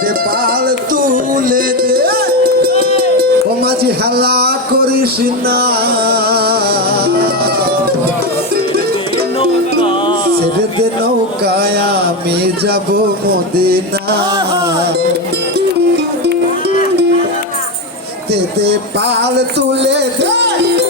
তে পাল তুলে দে। ও মাঝি হালা না। ছেড়ে দে নৌকায় আমি যাব মদিনা। দেদে পাল তুলে দে।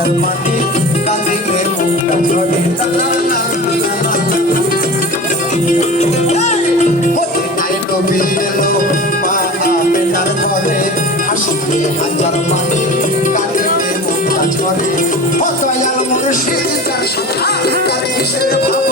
ভেজাল মাটি, কাজে মুখটা ঝরে হাজার মাটি, কাজে মুখটা ঝরে কত আয়াল মনে সে তার সাথে কাজে সে ভাব?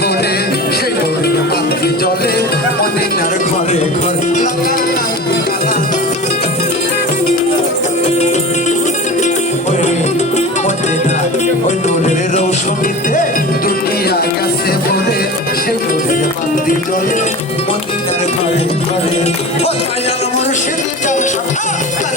ধরে সেই বড় পাখি জলে, অনিনার ঘরে ঘরে। ওই নূরের রৌশনীতে দুনিয়া গেছে ভরে সে নূরের বান্দি ঘরে ঘরে। ও আমার সেদিন যাও সাথে তার